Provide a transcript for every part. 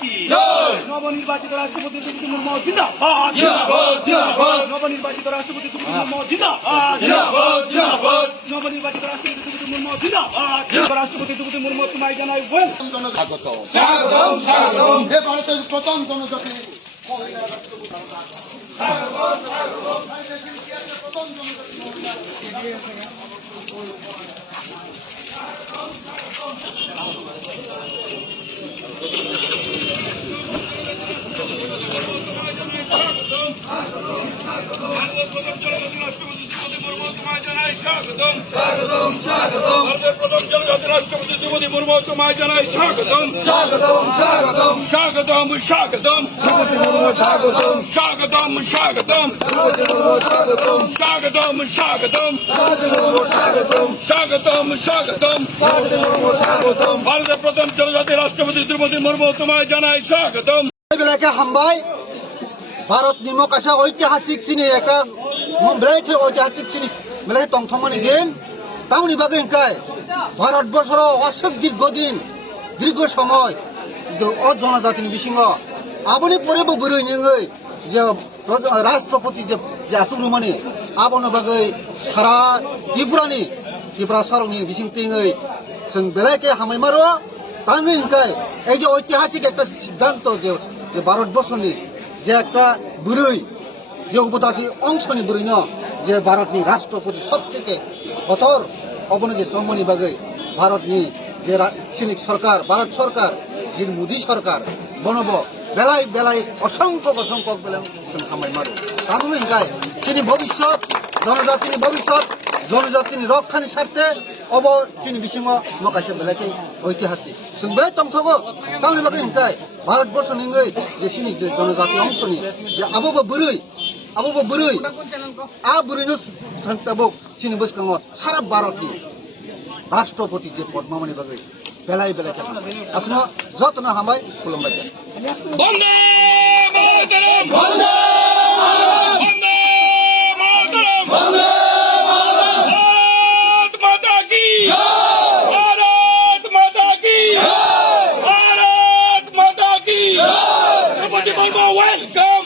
কি নবনির্বাচিত রাষ্ট্রপতি দ্রৌপদী মুর্মু জিন্দাবাদ, নবনির্বাচিত রাষ্ট্রপতি দ্রৌপদী মুর্মু জিন্দাবাদ, নবনির্বাচিত রাষ্ট্রপতি দ্রৌপদী মুর্মু জিন্দাবাদ। রাষ্ট্রপতি দ্রৌপদী মুর্মু তোমায় জানাই স্বাগত স্বাগতম স্বাগতম হে ভারতের প্রথম জনজাতি রাষ্ট্রপতি দ্রৌপদী মুর্মু তোমায় জানাই স্বাগতম, স্বাগতম স্বাগতম স্বাগতম স্বাগতম স্বাগতম স্বাগতম স্বাগতম স্বাগতম স্বাগতম স্বাগতম স্বাগতম স্বাগতম ভারতের প্রথম জনজাতি রাষ্ট্রপতি দ্রৌপদী মুর্মু তোমায় জানাই স্বাগতম। বেলাকে হামবাই ভারত নিমকাশা ঐতিহাসিক চিনি একটা বেলাকে ঐতিহাসিক চিনি বেলাকে টংথমানি দিন তাউনি বাগে হিংকায় ভারতবর্ষর অসব দীর্ঘ সময় জনজাতির বিসিঙ্গ আবনি পরেবো বুড়ি নিঙै যে রাষ্ট্রপতি যে আসুরমানি আবনো বাগে সারা ত্রিপুরা सरकनि बिसिं तिङै जों बेलायके हामायमारो तांनि हिंखाय এই যে ঐতিহাসিক একটা সিদ্ধান্ত যে ভারতবর্ষनि যে একটা বুড়ি যে উপজাতি অংশনি বুড়ি ন যে ভারতनि রাষ্ট্রপতি সবথেকে কঠোর অবনে যে সম্মানী বাগে ভারতनि যে সৈনিক সরকার ভারত সরকার যে মোদী সরকার বনব বেলায় অসংখ্য বেলা হামায়মারো তাंनि हिंखाय তিনি ভবিষ্যৎ জনজাতিनि রক্ষাनि স্বার্থে অবশ্যই বিসিङ মাखासे बेलायके ঐতিহাসিক जों बे तंथगो तांनि बागै हिंखाय भारतबर्ष निङै जे सिनि जे जनजाति अंशनि जे आबोबो बुरै आ बुरैनो थांताबो सिनि बसकाङो सारा भारतनि राष्ट्रपति जे पद मामानि बागै बेलाय आसनो जतन हामबाय खुलुमबाय। বন্দে মাতরম, বন্দে বন্দে মাতরম, বন্দে भारत माता की भारत माता की भारत माता की द्रौपदी मुर्मू वेलकम,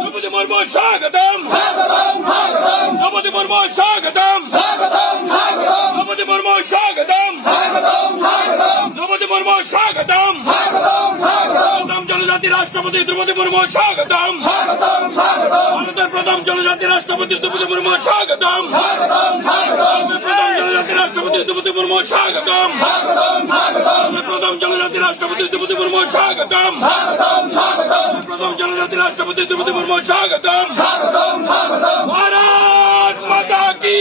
द्रौपदी मुर्मू स्वागतम, द्रौपदी मुर्मू स्वागतम, द्रौपदी मुर्मू स्वागतम, द्रौपदी मुर्मू स्वागतम, प्रथम जनजाति राष्ट्रपति द्रौपदी मुर्मू स्वागतम, भारतेर प्रथम जनजाति राष्ट्रपति द्रौपदी मुर्मू स्वागतम, प्रथम जनजाति राष्ट्रपति द्रौपदी मुर्मू स्वागतम, प्रथम जनजाति राष्ट्रपति द्रौपदी मुर्मू स्वागतम, प्रथम जनजाति राष्ट्रपति द्रौपदी मुर्मू स्वागतम। भारत माता की